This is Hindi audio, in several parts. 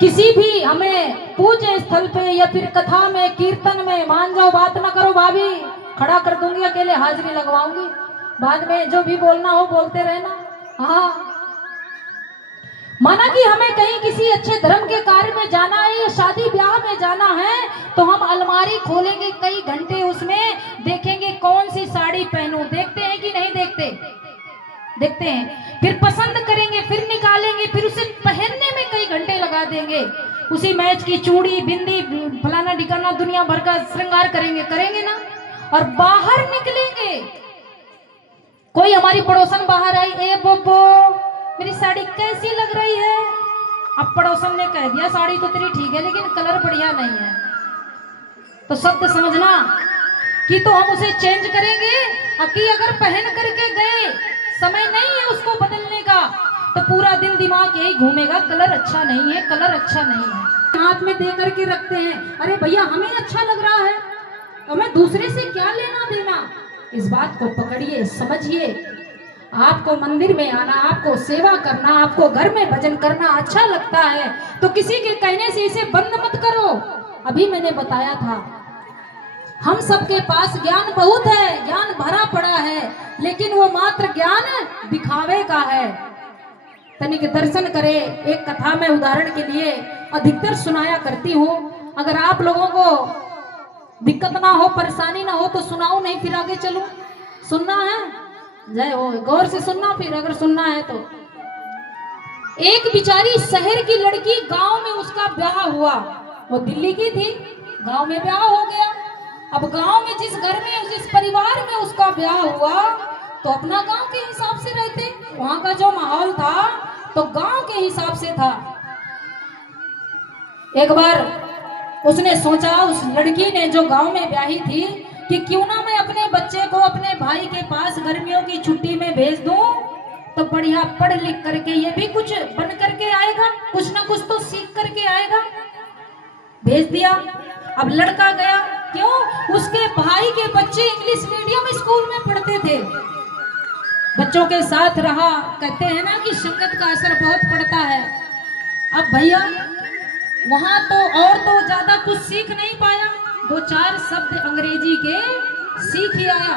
किसी भी हमें पूजे स्थल पे या फिर कथा में कीर्तन में मान जाओ, बात ना करो भाभी, खड़ा कर दूंगी, अकेले हाजिरी लगवाऊंगी, बाद में जो भी बोलना हो बोलते रहना। हाँ, माना कि हमें कहीं किसी अच्छे धर्म के कार्य में जाना है या शादी ब्याह में जाना है, तो हम अलमारी खोलेंगे कई घंटे, उसमें देखेंगे कौन सी साड़ी पहनूं। देखते हैं कि नहीं देखते? देखते हैं। फिर पसंद करेंगे, फिर निकालेंगे, फिर उसे पहनने में कई घंटे लगा देंगे। उसी मैच की चूड़ी बिंदी फलाना ढिकाना दुनिया भर का श्रृंगार करेंगे ना। और बाहर निकलेंगे, कोई हमारी पड़ोसन बाहर आई, ए बोबो मेरी साड़ी कैसी लग रही है। अब पड़ोसन ने कह दिया साड़ी तो तेरी ठीक है लेकिन कलर बढ़िया नहीं है, तो शब्द समझना कि तो हम उसे चेंज करेंगे। कि अगर पहन करके गए, समय नहीं है उसको बदलने का, तो पूरा दिन दिमाग यही घूमेगा, कलर अच्छा नहीं है, कलर अच्छा नहीं है। हाथ में दे करके रखते हैं, अरे भैया हमें अच्छा लग रहा है, हमें दूसरे से क्या लेना देना। इस बात को पकड़िए, समझिए। आपको मंदिर में आना, आपको सेवा करना, आपको घर में भजन करना अच्छा लगता है, तो किसी के कहने से इसे बंद मत करो। अभी मैंने बताया था, हम सबके पास ज्ञान बहुत है, ज्ञान भरा पड़ा है, लेकिन वो मात्र ज्ञान दिखावे का है। तनिक दर्शन करे। एक कथा में उदाहरण के लिए अधिकतर सुनाया करती हूँ, अगर आप लोगों को दिक्कत ना हो, परेशानी ना हो तो सुनाऊं, नहीं फिर आगे चलूं। सुनना है? जय हो, गौर से सुनना फिर अगर सुनना है तो। एक बिचारी शहर की लड़की, गांव में उसका ब्याह हुआ, वो दिल्ली की थी, गांव में ब्याह हो गया। अब गांव में जिस घर में जिस परिवार में उसका ब्याह हुआ, तो अपना गांव के हिसाब से रहते, वहां का जो माहौल था तो गांव के हिसाब से था। एक बार उसने सोचा, उस लड़की ने जो गांव में ब्याही थी, कि क्यों ना मैं अपने बच्चे को अपने भाई के पास गर्मियों की छुट्टी में भेज दूं, तो बढ़िया पढ़ लिख करके ये भी कुछ बन करके आएगा, कुछ ना कुछ तो सीख करके आएगा। भेज दिया। अब लड़का गया, क्यों? उसके भाई के बच्चे इंग्लिश मीडियम स्कूल में पढ़ते थे, बच्चों के साथ रहा। कहते हैं ना कि संगत का असर बहुत पड़ता है। अब भैया वहां तो और तो ज्यादा कुछ सीख नहीं पाया, 2-4 शब्द अंग्रेजी के सीख ही आया।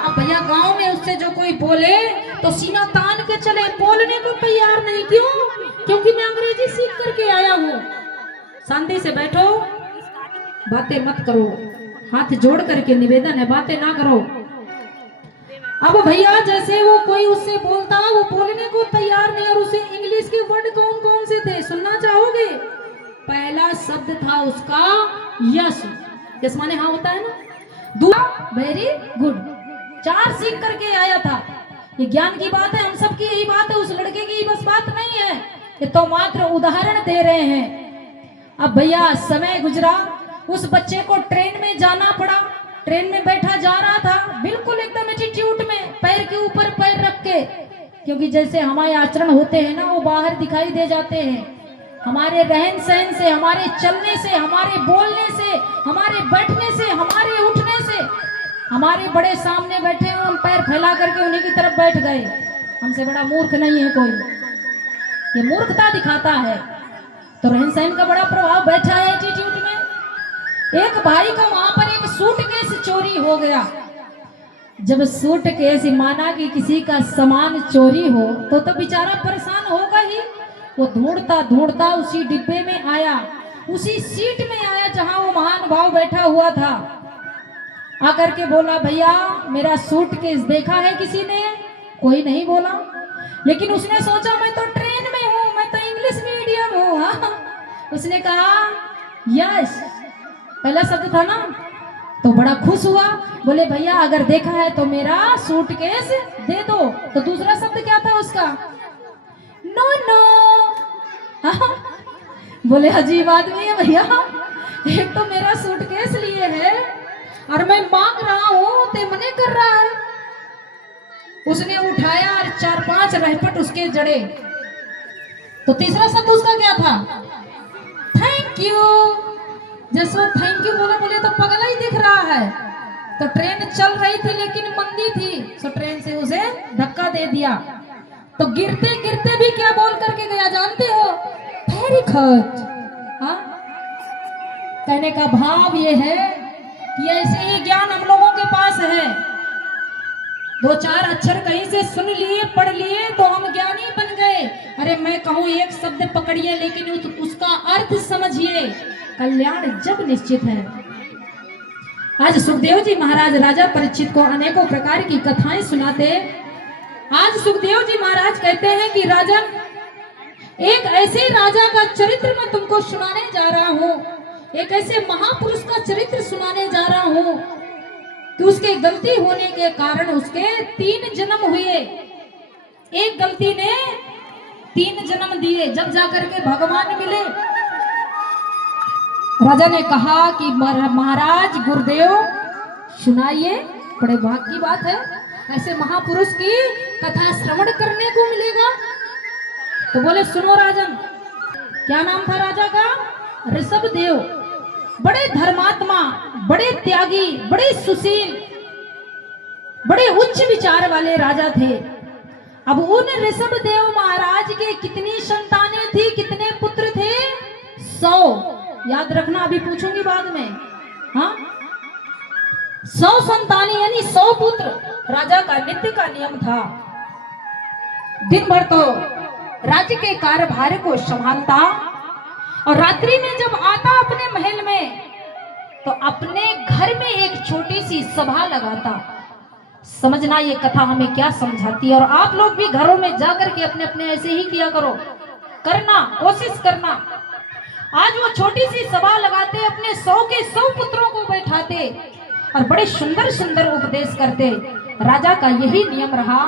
अब भैया गांव में उससे जो कोई बोले तो सीना तान के चले, बोलने को तैयार नहीं। क्यों? क्योंकि मैं अंग्रेजी सीख करके आया हूँ। शांति से बैठो, बातें मत करो, हाथ जोड़ करके निवेदन है, बातें ना करो। अब भैया जैसे वो कोई उससे बोलता, वो बोलने को तैयार नहीं, और उसे इंग्लिश के वर्ड कौन कौन से थे सुनना चाहोगे? पहला शब्द था उसका यस, यस माने हाँ होता है ना, दूसरा वेरी गुड। 4 सीख करके आया था। ये ज्ञान की बात है, हम सबकी यही बात है, उस लड़के की बस बात नहीं है, ये तो मात्र उदाहरण दे रहे हैं। अब भैया समय गुजरा, उस बच्चे को ट्रेन में जाना पड़ा। ट्रेन में बैठा जा रहा था, बिल्कुल एकदम एटीट्यूड में, पैर के ऊपर पैर रख के, क्योंकि जैसे हमारे आचरण होते हैं ना वो बाहर दिखाई दे जाते हैं। हमारे रहन सहन से, हमारे चलने से, हमारे बोलने से, हमारे बैठने से, हमारे उठने से। हमारे बड़े सामने बैठे हो, हम पैर फैला करके उन्हीं की तरफ बैठ गए, हमसे बड़ा मूर्ख नहीं है कोई, ये मूर्खता दिखाता है। तो रहन सहन का बड़ा प्रभाव बैठा है एटीट्यूड में। एक भाई का वहां पर एक सूटकेस चोरी हो गया। जब सूटकेस, माना कि किसी का सामान चोरी हो तो बेचारा परेशान होगा ही। वो ढूंढता ढूंढता उसी डिब्बे में आया, उसी सीट में आया जहां वो महान भाव बैठा हुआ था। आकर के बोला, भैया मेरा सूटकेस देखा है किसी ने? कोई नहीं बोला, लेकिन उसने सोचा मैं तो ट्रेन में हूँ, मैं तो इंग्लिश मीडियम हूँ। हाँ, उसने कहा यस, पहला शब्द था ना, तो बड़ा खुश हुआ। बोले भैया अगर देखा है तो मेरा सूटकेस दे दो। तो दूसरा शब्द क्या था उसका? No no. बोले अजीब आदमी है भैया, एक तो मेरा सूटकेस लिए है और मैं मांग रहा हूँ ते मने कर रहा है। उसने उठाया और 4-5 रहपट उसके जड़े। तो तीसरा शब्द उसका क्या था? Thank you. जैसे थैंक यू बोले बोले तो पगला ही दिख रहा है। तो ट्रेन चल रही थी लेकिन मंदी थी, तो ट्रेन से उसे धक्का दे दिया। तो गिरते गिरते भी क्या बोल करके दस्तखत। हाँ, कहने का भाव ये है कि ऐसे ही ज्ञान हम लोगों के पास है। दो चार अक्षर कहीं से सुन लिए, पढ़ लिए तो हम ज्ञानी बन गए। अरे मैं कहूँ एक शब्द पकड़िए लेकिन उसका अर्थ समझिए, कल्याण जब निश्चित है। आज सुखदेव जी महाराज राजा परीक्षित को अनेकों प्रकार की कथाएं सुनाते। आज सुखदेव जी महाराज कहते हैं कि राजन, एक ऐसे राजा का चरित्र मैं तुमको सुनाने जा रहा हूँ, एक ऐसे महापुरुष का चरित्र सुनाने जा रहा हूँ कि उसके गलती होने के कारण उसके 3 जन्म हुए। एक गलती ने 3 जन्म दिए। जब जाकर के भगवान मिले, राजा ने कहा कि महाराज गुरुदेव सुनाइए, बड़े भाग की बात है, ऐसे महापुरुष की कथा श्रवण करने को मिलेगा। तो बोले सुनो राजन। क्या नाम था राजा का? ऋषभदेव। बड़े धर्मात्मा, बड़े त्यागी, बड़े सुशील, बड़े उच्च विचार वाले राजा थे। अब उन ऋषभदेव महाराज के कितनी संतानें थी, कितने पुत्र थे? 100। याद रखना, अभी पूछूंगी बाद में। हाँ, 100 संतानें यानी 100 पुत्र। राजा का नित्य का नियम था, दिन भर तो राज्य के कार्यभार को संभालता और रात्रि में जब आता अपने महल में तो अपने घर में एक छोटी सी सभा लगाता। समझना ये कथा हमें क्या समझाती है, और आप लोग भी घरों में जाकर के अपने अपने ऐसे ही किया करो, करना, कोशिश करना। आज वो छोटी सी सभा लगाते, अपने 100 के 100 पुत्रों को बैठाते और बड़े सुंदर सुंदर उपदेश करते। राजा का यही नियम रहा।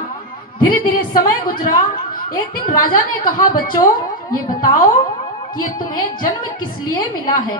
धीरे धीरे समय गुजरा। एक दिन राजा ने कहा, बच्चों ये बताओ कि ये तुम्हें जन्म किस लिए मिला है?